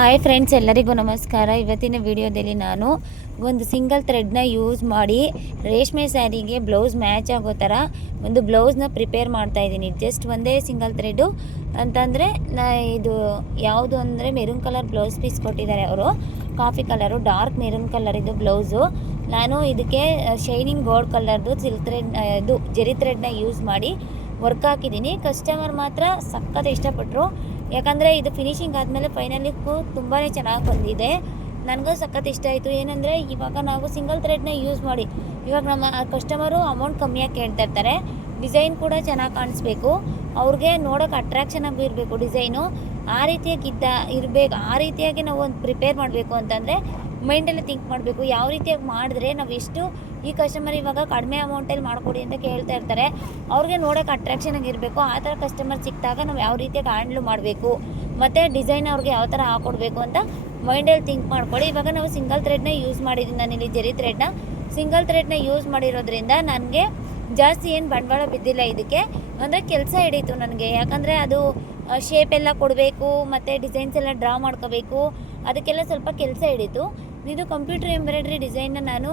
Hi friends ಎಲ್ಲರಿಗೂ ನಮಸ್ಕಾರ. ಇವತ್ತಿನ ವಿಡಿಯೋದಲ್ಲಿ ನಾನು ಒಂದು ಸಿಂಗಲ್ ಥ್ರೆಡ್ನ ಯೂಸ್ ಮಾಡಿ ರೇಷ್ಮೆ ಸ್ಯಾರಿಗೆ ಬ್ಲೌಸ್ ಮ್ಯಾಚ್ ಆಗೋ ಥರ ಒಂದು ಬ್ಲೌಸ್ನ ಪ್ರಿಪೇರ್ ಮಾಡ್ತಾ ಇದ್ದೀನಿ. ಜಸ್ಟ್ ಒಂದೇ ಸಿಂಗಲ್ ಥ್ರೆಡ್ಡು ಅಂತಂದರೆ ನಾ ಇದು ಯಾವುದು ಅಂದರೆ ಮೆರೂನ್ ಕಲರ್ ಬ್ಲೌಸ್ ಪೀಸ್ ಕೊಟ್ಟಿದ್ದಾರೆ ಅವರು. Coffee colour dark maroon colour ಇದು ಬ್ಲೌಸು ನಾನು ಇದಕ್ಕೆ ಶೈನಿಂಗ್ ಗೋಲ್ಡ್ ಕಲರ್ದು ಸಿಲ್ಕ್ ಥ್ರೆಡ್ ಇದು ಜೆರಿ ಥ್ರೆಡ್ನ ಯೂಸ್ ಮಾಡಿ ವರ್ಕ್ ಹಾಕಿದ್ದೀನಿ. ಕಸ್ಟಮರ್ ಮಾತ್ರ ಸಖತ್ ಇಷ್ಟಪಟ್ಟರು ಯಾಕಂದರೆ ಇದು ಫಿನಿಶಿಂಗ್ ಆದಮೇಲೆ ಫೈನಲಿ ತುಂಬಾ ಚೆನ್ನಾಗಿ ಬಂದಿದೆ. ನನಗೂ ಸಖತ್ ಇಷ್ಟ ಆಯಿತು. ಏನಂದರೆ ಇವಾಗ ನಾವು ಸಿಂಗಲ್ ಥ್ರೆಡ್ನ ಯೂಸ್ ಮಾಡಿ, ಇವಾಗ ನಮ್ಮ ಕಸ್ಟಮರು ಅಮೌಂಟ್ ಕಮ್ಮಿಯಾಗಿ ಕೇಳ್ತಾ ಇರ್ತಾರೆ. ಡಿಸೈನ್ ಕೂಡ ಚೆನ್ನಾಗಿ ಕಾಣಿಸ್ಬೇಕು. ಅವ್ರಿಗೆ ನೋಡೋಕೆ ಅಟ್ರಾಕ್ಷನ್ ಆಗಿ ಇರಬೇಕು ಡಿಸೈನು ಆ ರೀತಿಯಾಗಿ ಇದ್ದ, ಇರಬೇಕು, ಆ ರೀತಿಯಾಗಿ ನಾವು ಒಂದು ಪ್ರಿಪೇರ್ ಮಾಡಬೇಕು ಅಂತಂದರೆ ಮೈಂಡಲ್ಲಿ ಥಿಂಕ್ ಮಾಡಬೇಕು. ಯಾವ ರೀತಿಯಾಗಿ ಮಾಡಿದ್ರೆ ನಾವು ಎಷ್ಟು ಈ ಕಸ್ಟಮರ್ ಇವಾಗ ಕಡಿಮೆ ಅಮೌಂಟಲ್ಲಿ ಮಾಡಿಕೊಡಿ ಅಂತ ಕೇಳ್ತಾ ಇರ್ತಾರೆ. ಅವ್ರಿಗೆ ನೋಡೋಕೆ ಅಟ್ರಾಕ್ಷನ್ ಆಗಿರಬೇಕು ಆ ಥರ ಕಸ್ಟಮರ್ ಸಿಕ್ಕಿದಾಗ ನಾವು ಯಾವ ರೀತಿಯಾಗಿ ಹ್ಯಾಂಡ್ಲ್ ಮಾಡಬೇಕು, ಮತ್ತು ಡಿಸೈನ್ ಅವ್ರಿಗೆ ಯಾವ ಥರ ಹಾಕ್ಕೊಡ್ಬೇಕು ಅಂತ ಮೈಂಡಲ್ಲಿ ಥಿಂಕ್ ಮಾಡ್ಕೊಳ್ಳಿ ಇವಾಗ ನಾವು ಸಿಂಗಲ್ ಥ್ರೆಡ್ನ ಯೂಸ್ ಮಾಡಿದ್ದೀನಿ ನಾನಿಲ್ಲಿ ಜರಿ ಥ್ರೆಡ್ನ ಸಿಂಗಲ್ ಥ್ರೆಡ್ನ ಯೂಸ್ ಮಾಡಿರೋದ್ರಿಂದ ನನಗೆ ಜಾಸ್ತಿ ಏನು ಬಂಡವಾಳ ಬಿದ್ದಿಲ್ಲ ಇದಕ್ಕೆ. ಅಂದರೆ ಕೆಲಸ ಹಿಡೀತು ನನಗೆ. ಯಾಕಂದರೆ ಅದು ಶೇಪ್ ಎಲ್ಲ ಕೊಡಬೇಕು, ಮತ್ತು ಡಿಸೈನ್ಸ್ ಎಲ್ಲ ಡ್ರಾ ಮಾಡ್ಕೋಬೇಕು. ಅದಕ್ಕೆಲ್ಲ ಸ್ವಲ್ಪ ಕೆಲಸ ಹಿಡೀತು. ಇದು ಕಂಪ್ಯೂಟರ್ ಎಂಬ್ರಾಯ್ಡ್ರಿ ಡಿಸೈನ್ನ ನಾನು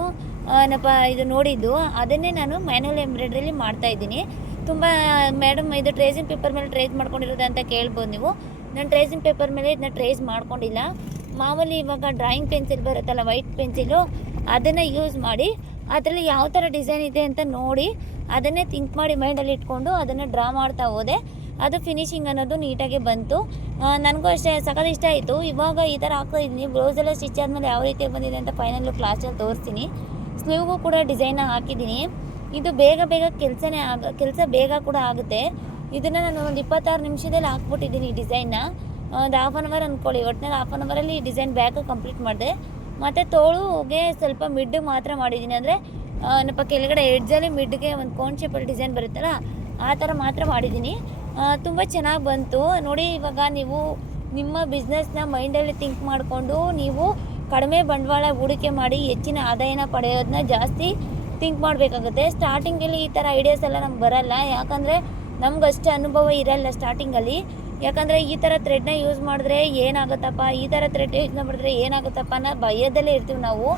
ನಪ್ಪ ಇದು ನೋಡಿದ್ದು. ಅದನ್ನೇ ನಾನು ಮ್ಯಾನ್ಯಲ್ ಎಂಬ್ರಾಯ್ಡ್ರಿಲಿ ಮಾಡ್ತಾ ಇದ್ದೀನಿ. ತುಂಬ ಮೇಡಮ್ ಇದು ಟ್ರೇಸಿಂಗ್ ಪೇಪರ್ ಮೇಲೆ ಟ್ರೇಸ್ ಮಾಡ್ಕೊಂಡಿರೋದು ಅಂತ ಕೇಳ್ಬೋದು ನೀವು. ನಾನು ಟ್ರೇಸಿಂಗ್ ಪೇಪರ್ ಮೇಲೆ ಇದನ್ನ ಟ್ರೇಸ್ ಮಾಡ್ಕೊಂಡಿಲ್ಲ. ಮಾಮೂಲಿ ಇವಾಗ ಡ್ರಾಯಿಂಗ್ ಪೆನ್ಸಿಲ್ ಬರುತ್ತಲ್ಲ ವೈಟ್ ಪೆನ್ಸಿಲು ಅದನ್ನು ಯೂಸ್ ಮಾಡಿ, ಅದರಲ್ಲಿ ಯಾವ ಥರ ಡಿಸೈನ್ ಇದೆ ಅಂತ ನೋಡಿ, ಅದನ್ನೇ ಥಿಂಕ್ ಮಾಡಿ ಮೈಂಡಲ್ಲಿ ಇಟ್ಕೊಂಡು ಅದನ್ನು ಡ್ರಾ ಮಾಡ್ತಾ ಹೋದೆ. ಅದು ಫಿನಿಶಿಂಗ್ ಅನ್ನೋದು ನೀಟಾಗಿ ಬಂತು. ನನಗೂ ಅಷ್ಟೇ, ಸಖತ್ ಇಷ್ಟ ಆಯಿತು. ಇವಾಗ ಈ ಥರ ಹಾಕ್ತಾ ಇದ್ದೀನಿ. ಬ್ಲೌಸೆಲ್ಲ ಸ್ಟಿಚ್ ಆದಮೇಲೆ ಯಾವ ರೀತಿ ಬಂದಿದೆ ಅಂತ ಫೈನಲ್ಲು ಕ್ಲಾಸಲ್ಲಿ ತೋರಿಸ್ತೀನಿ. ಸ್ಲೀವ್ಗೂ ಕೂಡ ಡಿಸೈನ್ ಹಾಕಿದ್ದೀನಿ. ಇದು ಬೇಗ ಬೇಗ ಕೆಲಸನೇ ಆಗ, ಕೆಲಸ ಬೇಗ ಕೂಡ ಆಗುತ್ತೆ. ಇದನ್ನು ನಾನು ಒಂದು ಇಪ್ಪತ್ತಾರು ನಿಮಿಷದಲ್ಲಿ ಹಾಕ್ಬಿಟ್ಟಿದ್ದೀನಿ ಈ ಡಿಸೈನ್ನ ಒಂದು ಹಾಫ್ ಆನ್ ಅವರ್ ಅಂದ್ಕೊಳ್ಳಿ ಒಟ್ಟಿನಲ್ಲಿ ಹಾಫ್ ಆನ್ ಅವರಲ್ಲಿ ಈ ಡಿಸೈನ್ ಬ್ಯಾಗ್ ಕಂಪ್ಲೀಟ್ ಮಾಡಿದೆ. ಮತ್ತು ತೋಳುಗೆ ಸ್ವಲ್ಪ ಮಿಡ್ಡು ಮಾತ್ರ ಮಾಡಿದ್ದೀನಿ. ಅಂದರೆ ಏನಪ್ಪ ಕೆಳಗಡೆ ಎಡ್ಜಲ್ಲಿ ಮಿಡ್ಗೆ ಒಂದು ಕೋನ್ ಶೇಪಲ್ಲಿ ಡಿಸೈನ್ ಬರುತ್ತಲ್ಲ, ಆ ಥರ ಮಾತ್ರ ಮಾಡಿದ್ದೀನಿ. ತುಂಬ ಚೆನ್ನಾಗಿ ಬಂತು. ನೋಡಿ, ಇವಾಗ ನೀವು ನಿಮ್ಮ ಬಿಸ್ನೆಸ್ನ ಮೈಂಡಲ್ಲಿ ಥಿಂಕ್ ಮಾಡಿಕೊಂಡು ನೀವು ಕಡಿಮೆ ಬಂಡವಾಳ ಹೂಡಿಕೆ ಮಾಡಿ ಹೆಚ್ಚಿನ ಆದಾಯನ ಪಡೆಯೋದನ್ನ ಜಾಸ್ತಿ ಥಿಂಕ್ ಮಾಡಬೇಕಾಗುತ್ತೆ. ಸ್ಟಾರ್ಟಿಂಗಲ್ಲಿ ಈ ಥರ ಐಡಿಯಾಸ್ ಎಲ್ಲ ನಮ್ಗೆ ಬರಲ್ಲ. ಯಾಕಂದರೆ ನಮಗಷ್ಟು ಅನುಭವ ಇರಲ್ಲ ಸ್ಟಾರ್ಟಿಂಗಲ್ಲಿ ಯಾಕಂದರೆ ಈ ಥರ ಥ್ರೆಡ್ನ ಯೂಸ್ ಮಾಡಿದ್ರೆ ಏನಾಗುತ್ತಪ್ಪ? ಈ ಥರ ಥ್ರೆಡ್ ಯೂಸ್ ಮಾಡಿದ್ರೆ ಏನಾಗುತ್ತಪ್ಪ ಅನ್ನೋ ಭಯದಲ್ಲೇ ಇರ್ತೀವಿ ನಾವು.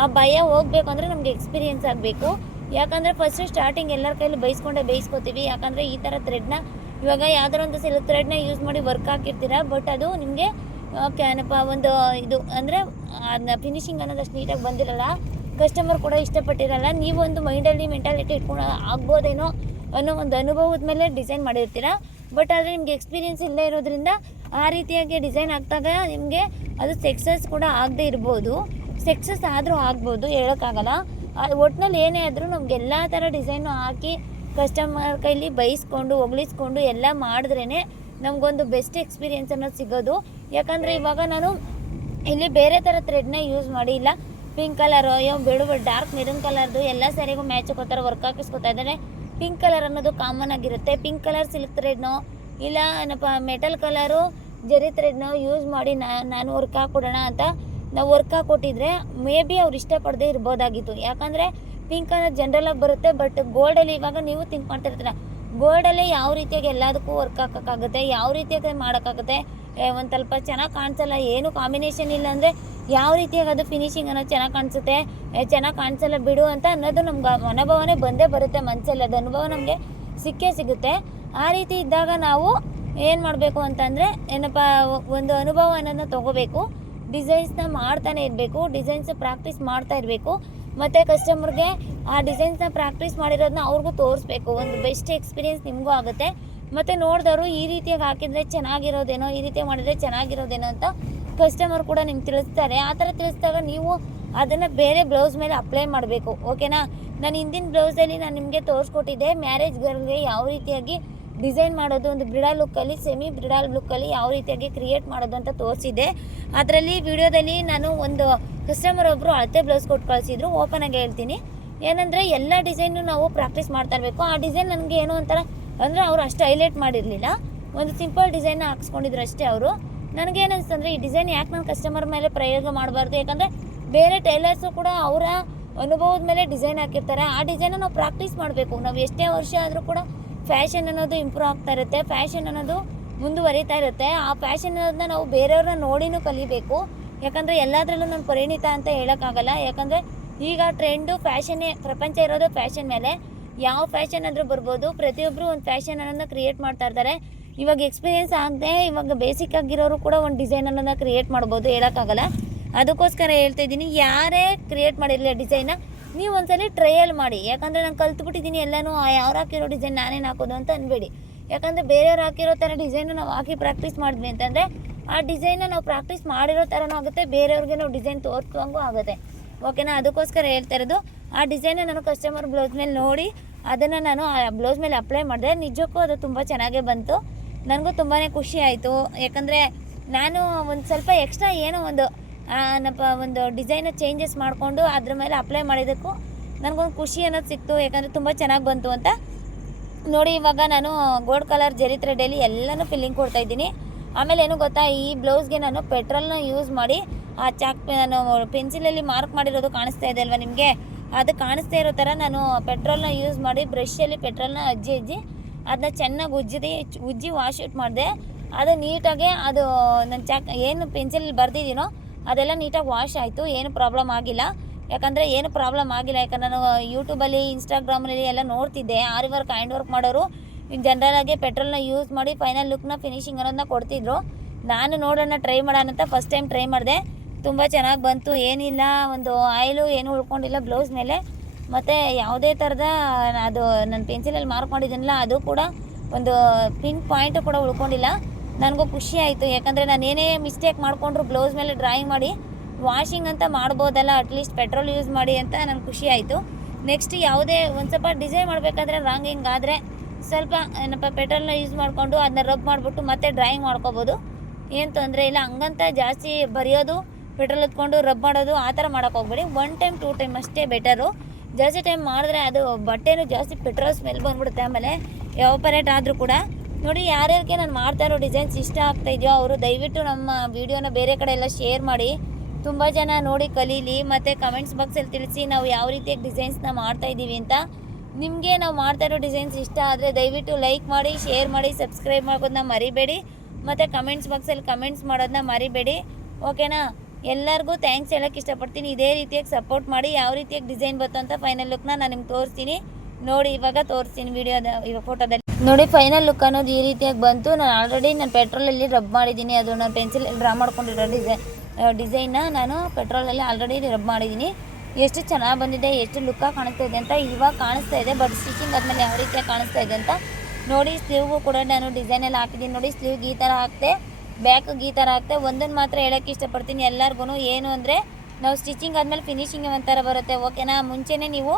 ಆ ಭಯ ಹೋಗಬೇಕು ಅಂದರೆ ನಮಗೆ ಎಕ್ಸ್ಪೀರಿಯೆನ್ಸ್ ಆಗಬೇಕು. ಯಾಕಂದರೆ ಫಸ್ಟು ಸ್ಟಾರ್ಟಿಂಗ್ ಎಲ್ಲರ ಕೈಲಿ ಬೈಸ್ಕೊಂಡೇ ಬೇಯಿಸ್ಕೋತೀವಿ ಯಾಕಂದರೆ ಈ ಥರ ಥ್ರೆಡ್ನ ಇವಾಗ ಯಾವ್ದಾರ ಒಂದು ಸಿಲ್ಕ್ ಥ್ರೆಡ್ನ ಯೂಸ್ ಮಾಡಿ ವರ್ಕ್ ಹಾಕಿರ್ತೀರ ಬಟ್ ಅದು ನಿಮಗೆ ಏನಪ್ಪ ಒಂದು, ಇದು, ಅಂದರೆ ಅದನ್ನ ಫಿನಿಶಿಂಗ್ ಅನ್ನೋದು ಅಷ್ಟು ನೀಟಾಗಿ ಬಂದಿರಲ್ಲ ಕಸ್ಟಮರ್ ಕೂಡ ಇಷ್ಟಪಟ್ಟಿರಲ್ಲ ನೀವು ಒಂದು ಮೈಂಡಲ್ಲಿ ಮೆಂಟಾಲಿಟಿ ಇಟ್ಕೊಂಡು ಆಗ್ಬೋದೇನೋ ಅನ್ನೋ ಒಂದು ಅನುಭವದ ಮೇಲೆ ಡಿಸೈನ್ ಮಾಡಿರ್ತೀರ ಬಟ್ ಆದರೆ ನಿಮಗೆ ಎಕ್ಸ್ಪೀರಿಯೆನ್ಸ್ ಇಲ್ಲದೆ ಇರೋದ್ರಿಂದ ಆ ರೀತಿಯಾಗಿ ಡಿಸೈನ್ ಆಗ್ತಾಗ ನಿಮಗೆ ಅದು ಸಕ್ಸಸ್ ಕೂಡ ಆಗದೆ ಇರ್ಬೋದು ಸಕ್ಸಸ್ ಆದರೂ ಆಗ್ಬೋದು, ಹೇಳೋಕ್ಕಾಗಲ್ಲ ಒಟ್ಟಿನಲ್ಲಿ ಏನೇ ಆದರೂ ನಮ್ಗೆ ಎಲ್ಲ ಥರ ಡಿಸೈನು ಹಾಕಿ ಕಸ್ಟಮರ್ ಕೈಲಿ ಬೈಸ್ಕೊಂಡು ಒಗಳಿಸ್ಕೊಂಡು ಎಲ್ಲ ಮಾಡಿದ್ರೇ ನಮಗೊಂದು ಬೆಸ್ಟ್ ಎಕ್ಸ್ಪೀರಿಯೆನ್ಸ್ ಅನ್ನೋದು ಸಿಗೋದು. ಯಾಕಂದರೆ ಇವಾಗ ನಾನು ಇಲ್ಲಿ ಬೇರೆ ಥರ ಥ್ರೆಡ್ನ ಯೂಸ್ ಮಾಡಿ, ಇಲ್ಲ ಪಿಂಕ್ ಕಲರ್ ಅಯ್ಯೋ ಬೇಡ ಡಾರ್ಕ್ ಮೆರೂನ್ ಕಲರ್ದು ಎಲ್ಲ ಸ್ಯಾರಿಗೂ ಮ್ಯಾಚ್ ಹಾಕೋತಾರೆ ವರ್ಕ್ ಹಾಕಿಸ್ಕೊತಾ ಇದ್ದಾರೆ. ಪಿಂಕ್ ಕಲರ್ ಅನ್ನೋದು ಕಾಮನ್ ಆಗಿರುತ್ತೆ. ಪಿಂಕ್ ಕಲರ್ ಸಿಲ್ಕ್ ಥ್ರೆಡ್ನೋ ಇಲ್ಲ ಏನಪ್ಪ ಮೆಟಲ್ ಕಲರು ಜರಿ ಥ್ರೆಡ್ನೋ ಯೂಸ್ ಮಾಡಿ ನಾನು ವರ್ಕ್ ಹಾಕ್ಕೊಡೋಣ ಅಂತ ನಾವು ವರ್ಕ್ ಹಾಕ್ಕೊಟ್ಟಿದ್ರೆ ಮೇ ಬಿ ಅವ್ರು ಇಷ್ಟಪಡದೆ ಇರ್ಬೋದಾಗಿತ್ತು. ಯಾಕಂದರೆ ಪಿಂಕ್ ಜನರಲ್ ಆಗಿ ಬರುತ್ತೆ ಬಟ್ ಗೋಲ್ಡಲ್ಲಿ ಇವಾಗ ನೀವು ಥಿಂಕ್ ಮಾಡ್ತಿರ್ತೀರ ಗೋಲ್ಡಲ್ಲೇ ಯಾವ ರೀತಿಯಾಗಿ ಎಲ್ಲದಕ್ಕೂ ವರ್ಕ್ ಹಾಕೋಕ್ಕಾಗುತ್ತೆ, ಯಾವ ರೀತಿಯಾಗಿ ಮಾಡೋಕ್ಕಾಗುತ್ತೆ ಒಂದು ಸ್ವಲ್ಪ ಚೆನ್ನಾಗಿ ಕಾಣಿಸಲ್ಲ, ಏನು ಕಾಂಬಿನೇಷನ್ ಇಲ್ಲ ಅಂದರೆ ಯಾವ ರೀತಿಯಾಗಿ ಅದು ಫಿನಿಶಿಂಗ್ ಅನ್ನೋದು ಚೆನ್ನಾಗಿ ಕಾಣಿಸುತ್ತೆ ಚೆನ್ನಾಗಿ ಕಾಣಿಸಲ್ಲ ಬಿಡು ಅಂತ ಅನ್ನೋದು ನಮ್ಗೆ ಅನುಭವನೇ ಬಂದೇ ಬರುತ್ತೆ ಮನಸ್ಸಲ್ಲಿ ಅದು ಅನುಭವ ನಮಗೆ ಸಿಕ್ಕೇ ಸಿಗುತ್ತೆ. ಆ ರೀತಿ ಇದ್ದಾಗ ನಾವು ಏನು ಮಾಡಬೇಕು ಅಂತಂದರೆ ಏನಪ್ಪ, ಒಂದು ಅನುಭವ ಅನ್ನೋದನ್ನ ತೊಗೋಬೇಕು ಡಿಸೈನ್ಸ್ನ ಮಾಡ್ತಾನೆ ಇರಬೇಕು ಡಿಸೈನ್ಸ್ ಪ್ರಾಕ್ಟೀಸ್ ಮಾಡ್ತಾ ಇರಬೇಕು. ಮತ್ತು ಕಸ್ಟಮರ್ಗೆ ಆ ಡಿಸೈನ್ಸ್ನ ಪ್ರಾಕ್ಟೀಸ್ ಮಾಡಿರೋದನ್ನ ಅವ್ರಿಗೂ ತೋರಿಸ್ಬೇಕು. ಒಂದು ಬೆಸ್ಟ್ ಎಕ್ಸ್ಪೀರಿಯೆನ್ಸ್ ನಿಮಗೂ ಆಗುತ್ತೆ. ಮತ್ತು ನೋಡಿದವರು ಈ ರೀತಿಯಾಗಿ ಹಾಕಿದರೆ ಚೆನ್ನಾಗಿರೋದೇನೋ, ಈ ರೀತಿ ಮಾಡಿದರೆ ಚೆನ್ನಾಗಿರೋದೇನೋ ಅಂತ ಕಸ್ಟಮರ್ ಕೂಡ ನಿಮ್ಗೆ ತಿಳಿಸ್ತಾರೆ. ಆ ಥರ ತಿಳಿಸಿದಾಗ ನೀವು ಅದನ್ನು ಬೇರೆ ಬ್ಲೌಸ್ ಮೇಲೆ ಅಪ್ಲೈ ಮಾಡಬೇಕು. ಓಕೆನಾ ನಾನು ಹಿಂದಿನ ಬ್ಲೌಸಲ್ಲಿ ನಾನು ನಿಮಗೆ ತೋರಿಸ್ಕೊಟ್ಟಿದ್ದೆ. ಮ್ಯಾರೇಜ್ ಗರ್ಲ್ಗೆ ಯಾವ ರೀತಿಯಾಗಿ ಡಿಸೈನ್ ಮಾಡೋದು, ಒಂದು ಬ್ರಿಡಲ್ ಲುಕ್ಕಲ್ಲಿ, ಸೆಮಿ ಬ್ರಿಡಲ್ ಲುಕ್ಕಲ್ಲಿ ಯಾವ ರೀತಿಯಾಗಿ ಕ್ರಿಯೇಟ್ ಮಾಡೋದು ಅಂತ ತೋರಿಸಿದೆ. ಅದರಲ್ಲಿ ವಿಡಿಯೋದಲ್ಲಿ ನಾನು ಒಂದು ಕಸ್ಟಮರ್ ಒಬ್ಬರು ಅಳತೆ ಬ್ಲೌಸ್ ಕೊಟ್ಟು ಕಳಿಸಿದ್ರು ಓಪನ್ ಆಗಿ ಹೇಳ್ತೀನಿ. ಏನಂದರೆ, ಎಲ್ಲ ಡಿಸೈನು ನಾವು ಪ್ರಾಕ್ಟೀಸ್ ಮಾಡ್ತಾ ಇರಬೇಕು. ಆ ಡಿಸೈನ್ ನನಗೆ ಏನೋ ಒಂಥರ, ಅಂದರೆ ಅವರು ಅಷ್ಟು ಹೈಲೈಟ್ ಮಾಡಿರಲಿಲ್ಲ. ಒಂದು ಸಿಂಪಲ್ ಡಿಸೈನ್ ಹಾಕ್ಸ್ಕೊಂಡಿದ್ರು ಅಷ್ಟೇ ಅವರು. ನನಗೇನು ಅಂದರೆ ಈ ಡಿಸೈನ್ ಯಾಕೆ ನಾನು ಕಸ್ಟಮರ್ ಮೇಲೆ ಪ್ರಯೋಗ ಮಾಡಬಾರ್ದು? ಯಾಕಂದರೆ, ಬೇರೆ ಟೈಲರ್ಸು ಕೂಡ ಅವರ ಅನುಭವದ ಮೇಲೆ ಡಿಸೈನ್ ಹಾಕಿರ್ತಾರೆ. ಆ ಡಿಸೈನ್ ನಾವು ಪ್ರಾಕ್ಟೀಸ್ ಮಾಡಬೇಕು. ನಾವು ಎಷ್ಟೇ ವರ್ಷ ಆದರೂ ಕೂಡ ಫ್ಯಾಷನ್ ಅನ್ನೋದು ಇಂಪ್ರೂವ್ ಆಗ್ತಾ ಇರುತ್ತೆ, ಫ್ಯಾಷನ್ ಅನ್ನೋದು ಮುಂದುವರಿತಾ ಇರುತ್ತೆ. ಆ ಫ್ಯಾಷನ್ ಅನ್ನೋದನ್ನ ನಾವು ಬೇರೆಯವ್ರನ್ನ ನೋಡಿನೂ ಕಲಿಬೇಕು. ಯಾಕಂದರೆ ಎಲ್ಲದರಲ್ಲೂ ನಾನು ಪರಿಣಿತ ಅಂತ ಹೇಳೋಕ್ಕಾಗಲ್ಲ. ಯಾಕಂದರೆ ಈಗ ಟ್ರೆಂಡು ಫ್ಯಾಷನ್ನೇ ಪ್ರಪಂಚ ಇರೋದು ಫ್ಯಾಷನ್ ಮೇಲೆ. ಯಾವ ಫ್ಯಾಷನ್ ಆದರೂ ಬರ್ಬೋದು. ಪ್ರತಿಯೊಬ್ಬರು ಒಂದು ಫ್ಯಾಷನ್ ಅನ್ನೋದನ್ನ ಕ್ರಿಯೇಟ್ ಮಾಡ್ತಾ ಇರ್ತಾರೆ. ಇವಾಗ ಎಕ್ಸ್ಪೀರಿಯೆನ್ಸ್ ಆಗದೆ, ಇವಾಗ ಬೇಸಿಕ್ ಆಗಿರೋರು ಕೂಡ ಒಂದು ಡಿಸೈನ್ ಅನ್ನೋದನ್ನ ಕ್ರಿಯೇಟ್ ಮಾಡ್ಬೋದು ಹೇಳೋಕ್ಕಾಗಲ್ಲ. ಅದಕ್ಕೋಸ್ಕರ ಹೇಳ್ತಾ ಇದ್ದೀನಿ, ಯಾರೇ ಕ್ರಿಯೇಟ್ ಮಾಡಿರಲಿ ಡಿಸೈನ ನೀವು ಒಂದ್ಸಲಿ ಟ್ರಯಲ್ ಮಾಡಿ. ಯಾಕಂದರೆ ನಾನು ಕಲ್ತ್ಬಿಟ್ಟಿದ್ದೀನಿ ಎಲ್ಲನೂ ಯಾರು ಹಾಕಿರೋ ಡಿಸೈನ್ ನಾನೇನು ಹಾಕೋದು ಅಂತ ಅನ್ಬೇಡಿ. ಯಾಕಂದರೆ ಬೇರೆಯವ್ರು ಹಾಕಿರೋ ಥರ ಡಿಸೈನು ನಾವು ಹಾಕಿ ಪ್ರಾಕ್ಟೀಸ್ ಮಾಡಿದ್ವಿ ಅಂತಂದರೆ, ಆ ಡಿಸೈನ್ನ ನಾವು ಪ್ರಾಕ್ಟೀಸ್ ಮಾಡಿರೋ ಥರನೂ ಆಗುತ್ತೆ, ಬೇರೆಯವ್ರಿಗೆ ನಾವು ಡಿಸೈನ್ ತೋರಿಸುವಂಗೂ ಆಗುತ್ತೆ. ಓಕೆನಾ ಅದಕ್ಕೋಸ್ಕರ ಹೇಳ್ತಾ ಇರೋದು, ಆ ಡಿಸೈನ್ ನಾನು ಕಸ್ಟಮರ್ ಬ್ಲೌಸ್ ಮೇಲೆ ನೋಡಿ, ಅದನ್ನು ನಾನು ಆ ಬ್ಲೌಸ್ ಮೇಲೆ ಅಪ್ಲೈ ಮಾಡಿದೆ. ನಿಜಕ್ಕೂ ಅದು ತುಂಬ ಚೆನ್ನಾಗೇ ಬಂತು. ನನಗೂ ತುಂಬಾ ಖುಷಿ ಆಯಿತು. ಯಾಕಂದರೆ, ನಾನು ಒಂದು ಸ್ವಲ್ಪ ಎಕ್ಸ್ಟ್ರಾ ಏನೋ ಒಂದು ಒಂದು ಡಿಸೈನ ಚೇಂಜಸ್ ಮಾಡಿಕೊಂಡು ಅದ್ರ ಮೇಲೆ ಅಪ್ಲೈ ಮಾಡಿದ್ದಕ್ಕೂ ನನಗೊಂದು ಖುಷಿ ಅನ್ನೋದು ಸಿಕ್ತು. ಯಾಕಂದರೆ ತುಂಬ ಚೆನ್ನಾಗಿ ಬಂತು ಅಂತ. ನೋಡಿ, ಇವಾಗ ನಾನು ಗೋಲ್ಡ್ ಕಲರ್ ಜರಿ ಥ್ರೆಡಲ್ಲಿ ಎಲ್ಲನೂ ಫಿಲ್ಲಿಂಗ್ ಕೊಡ್ತಾಯಿದ್ದೀನಿ ಆಮೇಲೆ ಏನು ಗೊತ್ತಾ, ಈ ಬ್ಲೌಸ್ಗೆ ನಾನು ಪೆಟ್ರೋಲ್ನ ಯೂಸ್ ಮಾಡಿ, ಆ ಚಾಕ್, ನಾನು ಪೆನ್ಸಿಲಲ್ಲಿ ಮಾರ್ಕ್ ಮಾಡಿರೋದು ಕಾಣಿಸ್ತಾ ಇದೆ ಅಲ್ವಾ ನಿಮಗೆ? ಅದು ಕಾಣಿಸ್ತಾ ಇರೋ ಥರ ನಾನು ಪೆಟ್ರೋಲ್ನ ಯೂಸ್ ಮಾಡಿ ಬ್ರಷಲ್ಲಿ ಪೆಟ್ರೋಲ್ನ ಅಜ್ಜಿ ಅಜ್ಜಿ ಅದನ್ನ ಚೆನ್ನಾಗಿ ಉಜ್ಜಿದೆ, ಉಜ್ಜಿ ವಾಶ್ ಔಟ್ ಮಾಡಿದೆ. ಅದು ನೀಟಾಗೆ ಅದು ನನ್ನ ಚಾಕ್, ಏನು ಪೆನ್ಸಿಲ್ ಬರ್ದಿದ್ದೀನೋ ಅದೆಲ್ಲ ನೀಟಾಗಿ ವಾಶ್ ಆಯಿತು, ಏನು ಪ್ರಾಬ್ಲಮ್ ಆಗಿಲ್ಲ. ಯಾಕಂದರೆ ಏನು ಪ್ರಾಬ್ಲಮ್ ಆಗಿಲ್ಲ, ಯಾಕಂದ್ರೆ ನಾನು ಯೂಟ್ಯೂಬಲ್ಲಿ ಇನ್ಸ್ಟಾಗ್ರಾಮಲ್ಲಿ ಎಲ್ಲ ನೋಡ್ತಿದ್ದೆ. ಆರಿ ವರ್ಕ್ ಹ್ಯಾಂಡ್ ವರ್ಕ್ ಮಾಡೋರು ಜನರಲ್ ಆಗಿ ಪೆಟ್ರೋಲ್ನ ಯೂಸ್ ಮಾಡಿ ಫೈನಲ್ ಲುಕ್ನ ಫಿನಿಶಿಂಗ್ ಅನ್ನೋದನ್ನ ಕೊಡ್ತಿದ್ರು. ನಾನು ನೋಡೋಣ ಟ್ರೈ ಮಾಡೋಣ ಅಂತ ಫಸ್ಟ್ ಟೈಮ್ ಟ್ರೈ ಮಾಡಿದೆ. ತುಂಬ ಚೆನ್ನಾಗಿ ಬಂತು, ಏನಿಲ್ಲ, ಒಂದು ಆಯಿಲು ಏನು ಉಳ್ಕೊಂಡಿಲ್ಲ ಬ್ಲೌಸ್ ಮೇಲೆ. ಮತ್ತು ಯಾವುದೇ ಥರದ ಅದು ನನ್ನ ಪೆನ್ಸಿಲಲ್ಲಿ ಮಾರ್ಕ್ ಮಾಡಿದ್ದೀನಲ್ಲ, ಅದು ಕೂಡ ಒಂದು ಪಿನ್ ಪಾಯಿಂಟು ಕೂಡ ಉಳ್ಕೊಂಡಿಲ್ಲ. ನನಗೂ ಖುಷಿ ಆಯಿತು. ಯಾಕಂದರೆ ನಾನು ಏನೇ ಮಿಸ್ಟೇಕ್ ಮಾಡಿಕೊಂಡ್ರು ಬ್ಲೌಸ್ ಮೇಲೆ ಡ್ರಾಯಿಂಗ್ ಮಾಡಿ ವಾಷಿಂಗ್ ಅಂತ ಮಾಡ್ಬೋದಲ್ಲ ಅಟ್ಲೀಸ್ಟ್ ಪೆಟ್ರೋಲ್ ಯೂಸ್ ಮಾಡಿ ಅಂತ ನನಗೆ ಖುಷಿ ಆಯಿತು. ನೆಕ್ಸ್ಟ್ ಯಾವುದೇ ಒಂದು ಸ್ವಲ್ಪ ಡಿಸೈನ್ ಮಾಡಬೇಕಾದ್ರೆ ರಾಂಗ್ ಆದರೆ ಸ್ವಲ್ಪ, ಏನಪ್ಪ ಪೆಟ್ರೋಲ್ನ ಯೂಸ್ ಮಾಡಿಕೊಂಡು ಅದನ್ನ ರಬ್ ಮಾಡಿಬಿಟ್ಟು ಮತ್ತೆ ಡ್ರಾಯಿಂಗ್ ಮಾಡ್ಕೋಬೋದು. ಏನು ತೊಂದರೆ ಇಲ್ಲ. ಹಂಗಂತ ಜಾಸ್ತಿ ಬರೆಯೋದು ಪೆಟ್ರೋಲ್ ಹೊತ್ಕೊಂಡು ರಬ್ ಮಾಡೋದು, ಆ ಥರ ಮಾಡೋಕೆ ಹೋಗ್ಬೇಡಿ. ಒನ್ ಟೈಮ್ ಟೂ ಟೈಮ್ ಅಷ್ಟೇ ಬೆಟರು ಜಾಸ್ತಿ ಟೈಮ್ ಮಾಡಿದ್ರೆ ಅದು ಬಟ್ಟೆನೂ ಜಾಸ್ತಿ ಪೆಟ್ರೋಲ್ ಸ್ಮೆಲ್ ಬಂದ್ಬಿಡುತ್ತೆ ಆಮೇಲೆ ಎವಾಪರೇಟ್ ಆದರೂ ಕೂಡ. ನೋಡಿ, ಯಾರ್ಯಾರಿಗೆ ನಾನು ಮಾಡ್ತಾ ಇರೋ ಡಿಸೈನ್ಸ್ ಇಷ್ಟ ಆಗ್ತಾ ಇದೆಯೋ ಅವರು ದಯವಿಟ್ಟು ನಮ್ಮ ವಿಡಿಯೋನ ಬೇರೆ ಕಡೆ ಎಲ್ಲ ಶೇರ್ ಮಾಡಿ. ತುಂಬ ಜನ ನೋಡಿ ಕಲೀಲಿ, ಮತ್ತು ಕಮೆಂಟ್ಸ್ ಬಾಕ್ಸಲ್ಲಿ ತಿಳಿಸಿ ನಾವು ಯಾವ ರೀತಿಯಾಗಿ ಡಿಸೈನ್ಸ್ನ ಮಾಡ್ತಾ ಇದ್ದೀವಿ ಅಂತ. ನಿಮಗೆ ನಾವು ಮಾಡ್ತಾ ಇರೋ ಡಿಸೈನ್ಸ್ ಇಷ್ಟ ಆದರೆ ದಯವಿಟ್ಟು ಲೈಕ್ ಮಾಡಿ ಶೇರ್ ಮಾಡಿ ಸಬ್ಸ್ಕ್ರೈಬ್ ಮಾಡೋದನ್ನ ಮರಿಬೇಡಿ. ಮತ್ತು ಕಮೆಂಟ್ಸ್ ಬಾಕ್ಸಲ್ಲಿ ಕಮೆಂಟ್ಸ್ ಮಾಡೋದನ್ನ ಮರಿಬೇಡಿ. ಓಕೆನಾ ಎಲ್ಲರಿಗೂ ಥ್ಯಾಂಕ್ಸ್ ಹೇಳೋಕ್ಕೆ ಇಷ್ಟಪಡ್ತೀನಿ. ಇದೇ ರೀತಿಯಾಗಿ ಸಪೋರ್ಟ್ ಮಾಡಿ, ಯಾವ ರೀತಿಯಾಗಿ ಡಿಸೈನ್ ಬಂತು ಅಂತ ಫೈನಲ್ ಲುಕ್ನ ನಾನು ನಿಮ್ಗೆ ತೋರಿಸ್ತೀನಿ. ನೋಡಿ, ಇವಾಗ ತೋರಿಸ್ತೀನಿ ವಿಡಿಯೋದ ಇವಾಗ ಫೋಟೋದಲ್ಲಿ ನೋಡಿ ಫೈನಲ್ ಲುಕ್ ಅನ್ನೋದು ಈ ರೀತಿಯಾಗಿ ಬಂತು. ನಾನು ಆಲ್ರೆಡಿ ನಾನು ಪೆಟ್ರೋಲಲ್ಲಿ ರಬ್ ಮಾಡಿದ್ದೀನಿ. ಅದು ನಾನು ಪೆನ್ಸಿಲ್ ಡ್ರಾ ಮಾಡ್ಕೊಂಡಿರೋ ಡಿಸೈನ್ ಡಿಸೈನ್ನ ನಾನು ಪೆಟ್ರೋಲಲ್ಲಿ ಆಲ್ರೆಡಿ ರಬ್ ಮಾಡಿದ್ದೀನಿ. ಎಷ್ಟು ಚೆನ್ನಾಗಿ ಬಂದಿದೆ, ಎಷ್ಟು ಲುಕ್ಕಾಗಿ ಕಾಣಿಸ್ತಾ ಇದೆ ಅಂತ ಇವಾಗ ಕಾಣಿಸ್ತಾ ಇದೆ. ಬಟ್ ಸ್ಟಿಚಿಂಗ್ ಆದಮೇಲೆ ಯಾವ ರೀತಿಯಾಗಿ ಕಾಣಿಸ್ತಾ ಇದೆ ಅಂತ ನೋಡಿ ಸ್ಲೀವ್ಗೂ ಕೂಡ ನಾನು ಡಿಸೈನಲ್ಲಿ ಹಾಕಿದ್ದೀನಿ. ನೋಡಿ ಸ್ಲೀವ್ಗೆ ಈ ಥರ ಹಾಕ್ತೆ ಬ್ಯಾಕ್ಗೆ ಈ ಥರ ಹಾಕ್ತೆ ಒಂದನ್ನು ಮಾತ್ರ ಹೇಳೋಕ್ಕೆ ಇಷ್ಟಪಡ್ತೀನಿ. ಎಲ್ಲರಿಗೂ ಏನು ಅಂದರೆ, ನಾವು ಸ್ಟಿಚಿಂಗ್ ಆದಮೇಲೆ ಫಿನಿಶಿಂಗ್ ಒಂಥರ ಬರುತ್ತೆ. ಓಕೆನಾ ಮುಂಚೆನೇ ನೀವು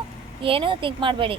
ಏನು ಥಿಂಕ್ ಮಾಡಬೇಡಿ.